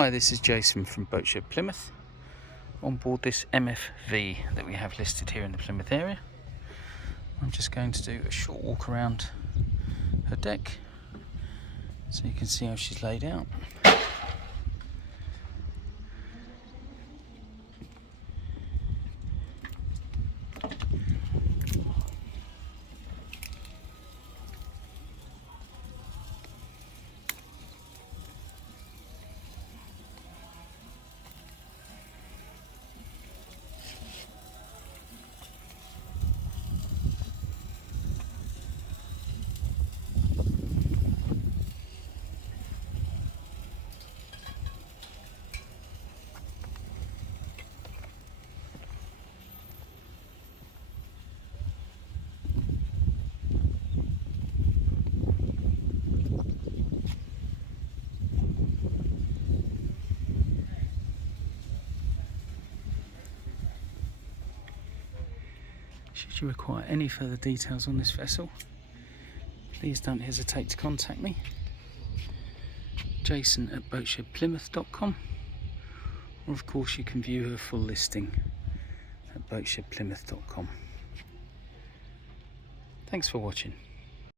Hi, this is Jason from Boatshed Plymouth on board this MFV that we have listed here in the Plymouth area. I'm just going to do a short walk around her deck so you can see how she's laid out. Should you require any further details on this vessel, please don't hesitate to contact me, jason@boatshedplymouth.com, or of course you can view her full listing at boatshedplymouth.com. Thanks for watching.